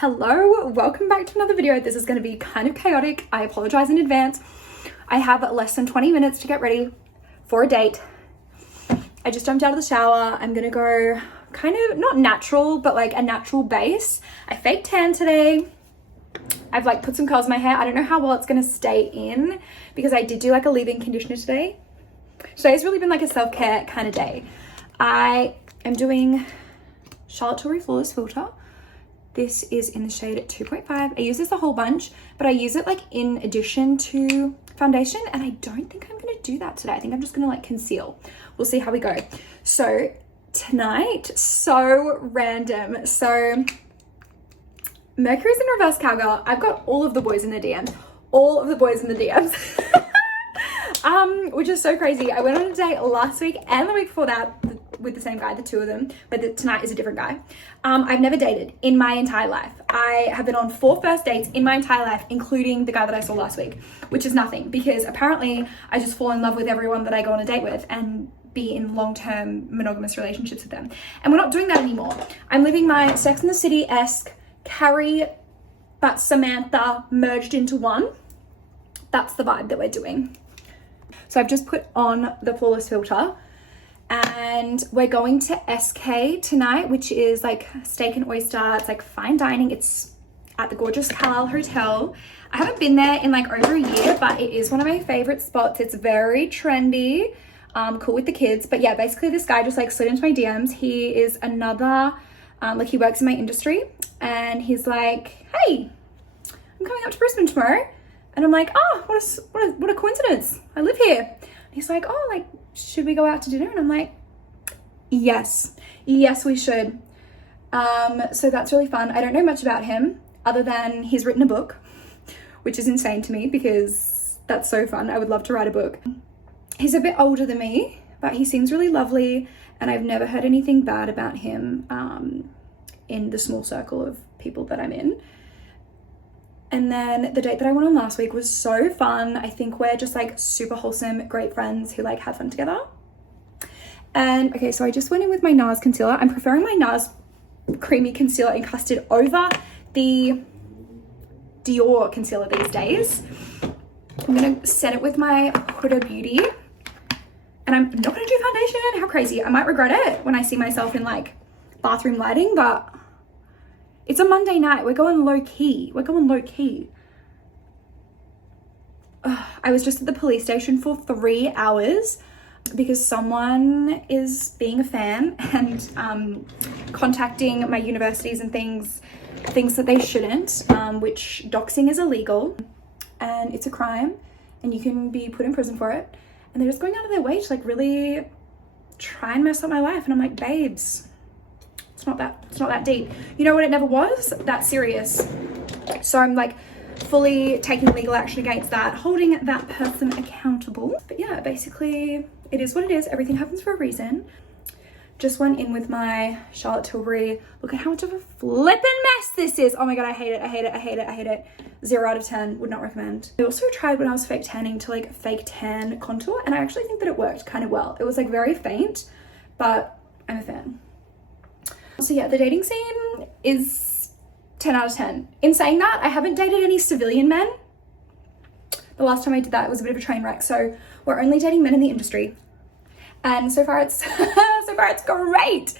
Hello, welcome back to another video. This is going to be kind of chaotic. I apologize in advance. I have less than 20 minutes to get ready for a date. I just jumped out of the shower. I'm going to go kind of not natural, but like a natural base. I fake tan today. I've like put some curls in my hair. I don't know how well it's going to stay in because I did do like a leave-in conditioner today. Today's really been like a self-care kind of day. I am doing Charlotte Tilbury Flawless Filter. This is in the shade at 2.5. I use this a whole bunch, but I use it like in addition to foundation, and I don't think I'm gonna do that today. I think I'm just gonna like conceal. We'll see how we go. So tonight, so random. So Mercury's in reverse cowgirl. I've got all of the boys in the DMs. All of the boys in the DMs. Which is so crazy. I went on a date last week and the week before that with the same guy, the two of them, but tonight is a different guy. I've never dated in my entire life. I have been on 4 first dates in my entire life, including the guy that I saw last week, which is nothing because apparently I just fall in love with everyone that I go on a date with and be in long-term monogamous relationships with them. And we're not doing that anymore. I'm living my Sex and the City-esque Carrie but Samantha merged into one. That's the vibe that we're doing. So I've just put on the Flawless Filter and we're going to SK tonight, which is like steak and oyster. It's like fine dining. It's at the gorgeous Carlisle Hotel. I haven't been there in like over a year, but it is one of my favorite spots. It's very trendy, cool with the kids. But yeah, basically this guy just like slid into my DMs. He is another, like he works in my industry and he's like, hey, I'm coming up to Brisbane tomorrow. And I'm like, oh, what a coincidence. I live here. And he's like, oh, like, should we go out to dinner? And I'm like, yes, we should. So that's really fun. I don't know much about him other than he's written a book, which is insane to me because that's so fun. I would love to write a book. He's a bit older than me, but he seems really lovely. And I've never heard anything bad about him in the small circle of people that I'm in. And then the date that I went on last week was so fun. I think we're just like super wholesome, great friends who like have fun together. And okay, so I just went in with my NARS concealer. I'm preferring my NARS creamy concealer in custard over the Dior concealer these days. I'm gonna set it with my Huda Beauty. And I'm not gonna do foundation. How crazy. I might regret it when I see myself in like bathroom lighting, but it's a Monday night. We're going low key. I was just at the police station for 3 hours because someone is being a fan and contacting my universities and things that they shouldn't, which doxing is illegal and it's a crime and you can be put in prison for it. And they're just going out of their way to like really try and mess up my life. And I'm like, babes, it's not that deep. You know what? It never was that serious. So I'm like fully taking legal action against that, holding that person accountable. But yeah, basically it is what it is. Everything happens for a reason. Just went in with my Charlotte Tilbury. Look at how much of a flippin' mess this is. Oh my God, I hate it. 0 out of 10, would not recommend. I also tried when I was fake tanning to like fake tan contour, and I actually think that it worked kind of well. It was like very faint, but I'm a fan. So yeah, the dating scene is 10 out of 10. In saying that, I haven't dated any civilian men. The last time I did that, it was a bit of a train wreck. So we're only dating men in the industry. And so far it's, it's great.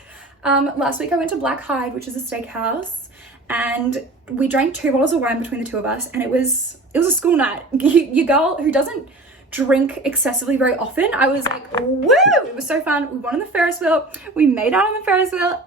Last week I went to Black Hyde, which is a steakhouse, and we drank 2 bottles of wine between the two of us. And it was a school night. Your girl who doesn't drink excessively very often, I was like, woo, it was so fun. We went on the Ferris wheel. We made out on the Ferris wheel.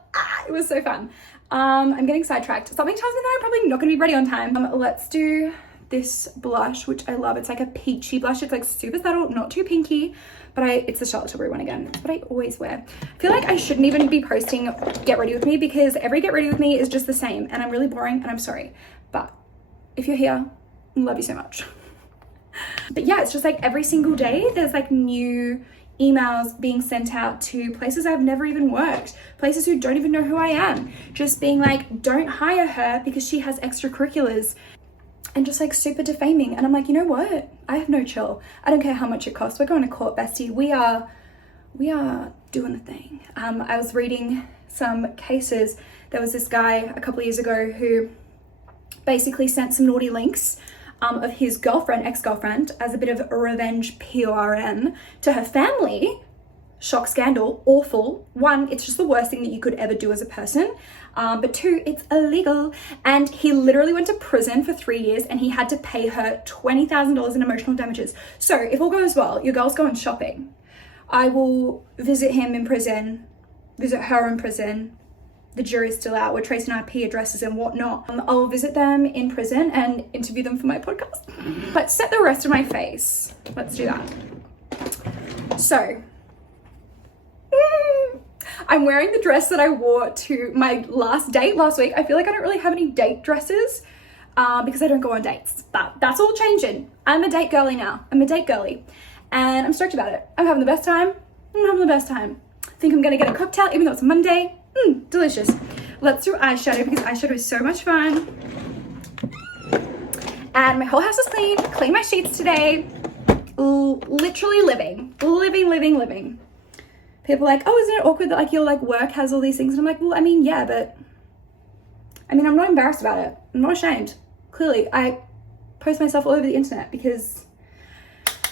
It was so fun. I'm getting sidetracked. Something tells me that I'm probably not gonna be ready on time. Let's do this blush, which I love. It's like a peachy blush. It's like super subtle, not too pinky, but it's the Charlotte Tilbury one again. It's what I always wear. I feel like I shouldn't even be posting Get Ready With Me because every Get Ready With Me is just the same and I'm really boring and I'm sorry. But if you're here, I love you so much. But yeah, it's just like every single day there's like new emails being sent out to places I've never even worked, places who don't even know who I am, just being like, don't hire her because she has extracurriculars, and just like super defaming. And I'm like, you know what? I have no chill. I don't care how much it costs. We're going to court, bestie. We are doing a thing. I was reading some cases. There was this guy a couple of years ago who basically sent some naughty links of his girlfriend, ex-girlfriend, as a bit of a revenge PRN to her family. Shock, scandal, awful. One, it's just the worst thing that you could ever do as a person. But two, it's illegal. And he literally went to prison for 3 years and he had to pay her $20,000 in emotional damages. So if all goes well, your girl's going shopping. I will visit him in prison, visit her in prison. The jury's still out. We're tracing IP addresses and whatnot. I'll visit them in prison and interview them for my podcast. But set the rest of my face. Let's do that. So, I'm wearing the dress that I wore to my last date last week. I feel like I don't really have any date dresses because I don't go on dates. But that's all changing. I'm a date girly now. I'm a date girly. And I'm stoked about it. I'm having the best time. I'm having the best time. I think I'm going to get a cocktail even though it's Monday. Delicious. Let's do eyeshadow because eyeshadow is so much fun. And my whole house is clean. Clean my sheets today. Literally living. People are like, oh, isn't it awkward that like your like work has all these things? And I'm like, well, I mean, yeah, but I mean, I'm not embarrassed about it. I'm not ashamed. Clearly, I post myself all over the internet because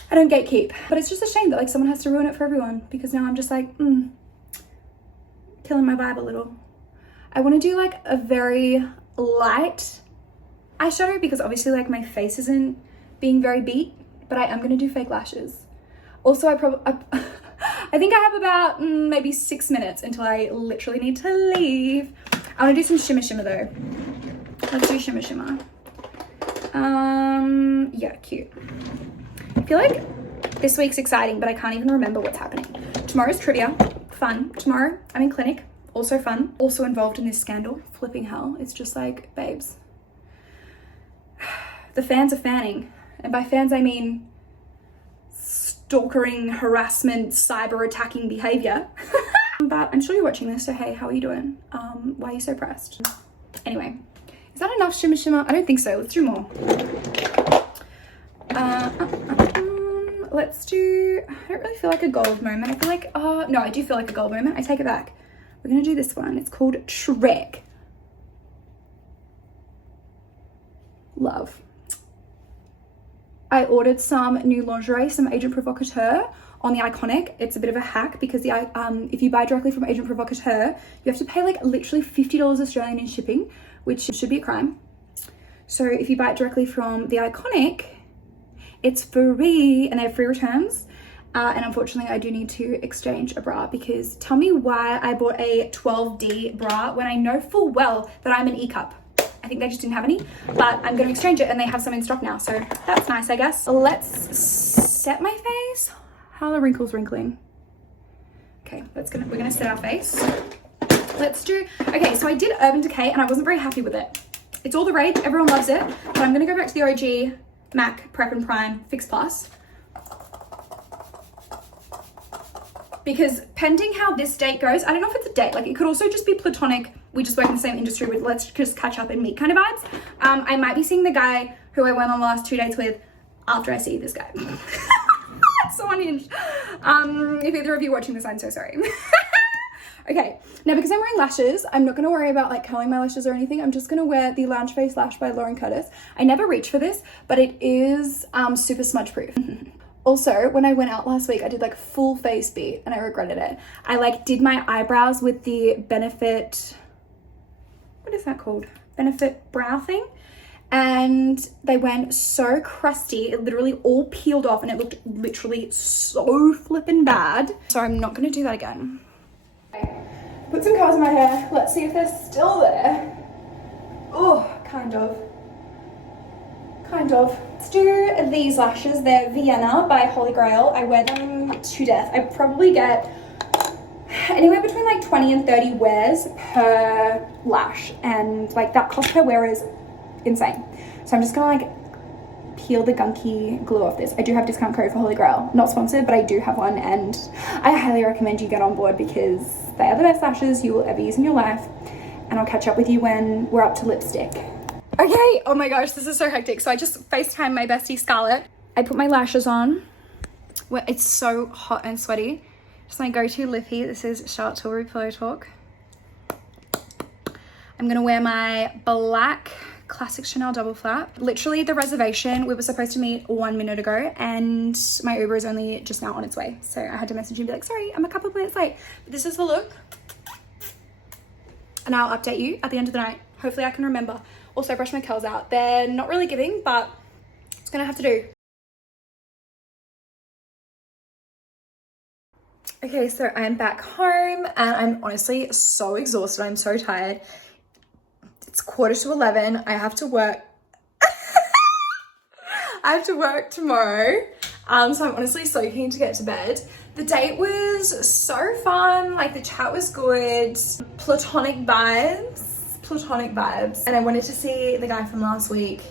I don't gatekeep. But it's just a shame that like someone has to ruin it for everyone because now I'm just like, killing my vibe a little. I want to do like a very light eyeshadow because obviously like my face isn't being very beat, but I am going to do fake lashes. Also, I think I have about maybe 6 minutes until I literally need to leave. I want to do some shimmer though. Let's do shimmer. Yeah, cute. I feel like this week's exciting, but I can't even remember what's happening. Tomorrow's trivia. Fun. Tomorrow I'm in clinic, also fun, also involved in this scandal. Flipping hell. It's just like, babes, the fans are fanning, and by fans I mean stalkering, harassment, cyber attacking behavior. But I'm sure you're watching this, so hey, how are you doing? Why are you so pressed? Anyway, is that enough shimmer? I don't think so. Let's do more. Let's do, I don't really feel like a gold moment. I feel like, no, I do feel like a gold moment. I take it back. We're going to do this one. It's called Trek. Love. I ordered some new lingerie, some Agent Provocateur on the Iconic. It's a bit of a hack because if you buy directly from Agent Provocateur, you have to pay like literally $50 Australian in shipping, which should be a crime. So if you buy it directly from the Iconic, it's free and they have free returns. And unfortunately I do need to exchange a bra because tell me why I bought a 12D bra when I know full well that I'm an E cup. I think they just didn't have any, but I'm going to exchange it and they have some in stock now. So that's nice, I guess. Let's set my face. How are the wrinkles wrinkling? Okay, we're going to set our face. Let's do, okay, so I did Urban Decay and I wasn't very happy with it. It's all the rage. Everyone loves it, but I'm going to go back to the OG MAC Prep and Prime Fix Plus. Because pending how this date goes, I don't know if it's a date, like it could also just be platonic, we just work in the same industry with let's just catch up and meet kind of vibes. I might be seeing the guy who I went on the last 2 dates with after I see this guy. It's so unhinged. If either of you watching this, I'm so sorry. Okay, now because I'm wearing lashes, I'm not going to worry about like curling my lashes or anything. I'm just going to wear the Lounge Face Lash by Lauren Curtis. I never reach for this, but it is super smudge proof. Also, when I went out last week, I did like full face beat and I regretted it. I like did my eyebrows with the Benefit, what is that called? Benefit brow thing. And they went so crusty. It literally all peeled off and it looked literally so flippin' bad. So I'm not going to do that again. Put some curls in my hair. Let's see if they're still there. Oh, kind of. Let's do these lashes. They're Vienna by Holy Grail. I wear them to death. I probably get anywhere between like 20 and 30 wears per lash. And like that cost per wear is insane. So I'm just gonna like peel the gunky glue off this. I do have discount code for Holy Grail. Not sponsored, but I do have one and I highly recommend you get on board because they are the best lashes you will ever use in your life. And I'll catch up with you when we're up to lipstick. Okay, oh my gosh, this is so hectic. So I just FaceTimed my bestie Scarlett. I put my lashes on. Well, it's so hot and sweaty. Just my go-to lippy. This is Charlotte Tilbury Pillow Talk. I'm gonna wear my black classic Chanel double flap. Literally the reservation, we were supposed to meet 1 minute ago and my Uber is only just now on its way. So I had to message him and be like, sorry, I'm a couple of minutes late. But this is the look. And I'll update you at the end of the night. Hopefully I can remember. Also, I brushed my curls out. They're not really giving, but it's gonna have to do. Okay, so I'm back home and I'm honestly so exhausted. I'm so tired. It's 11:15. I have to work. I have to work tomorrow. So I'm honestly so keen to get to bed. The date was so fun. Like the chat was good. Platonic vibes. And I wanted to see the guy from last week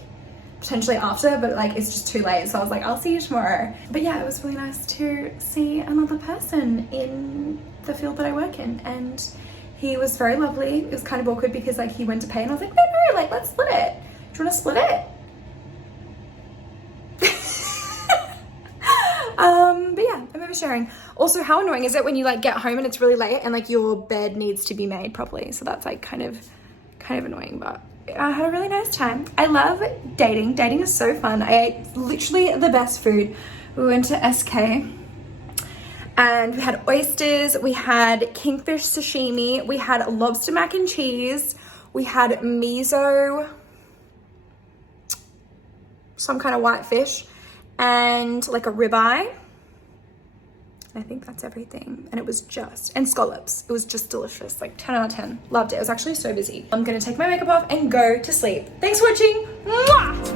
potentially after, but like it's just too late. So I was like, I'll see you tomorrow. But yeah, it was really nice to see another person in the field that I work in. And he was very lovely. It was kind of awkward because like he went to pay and I was like, no, like let's split it. Do you want to split it? But yeah, I'm oversharing. Also, how annoying is it when you like get home and it's really late and like your bed needs to be made properly? So that's like kind of annoying, but I had a really nice time. I love dating. Dating is so fun. I ate literally the best food. We went to SK and we had oysters, we had kingfish sashimi, we had lobster mac and cheese, we had miso, some kind of white fish, and like a ribeye. I think that's everything. And it was just, and scallops. It was just delicious, like 10 out of 10. Loved it. I was actually so busy. I'm gonna take my makeup off and go to sleep. Thanks for watching. Mwah!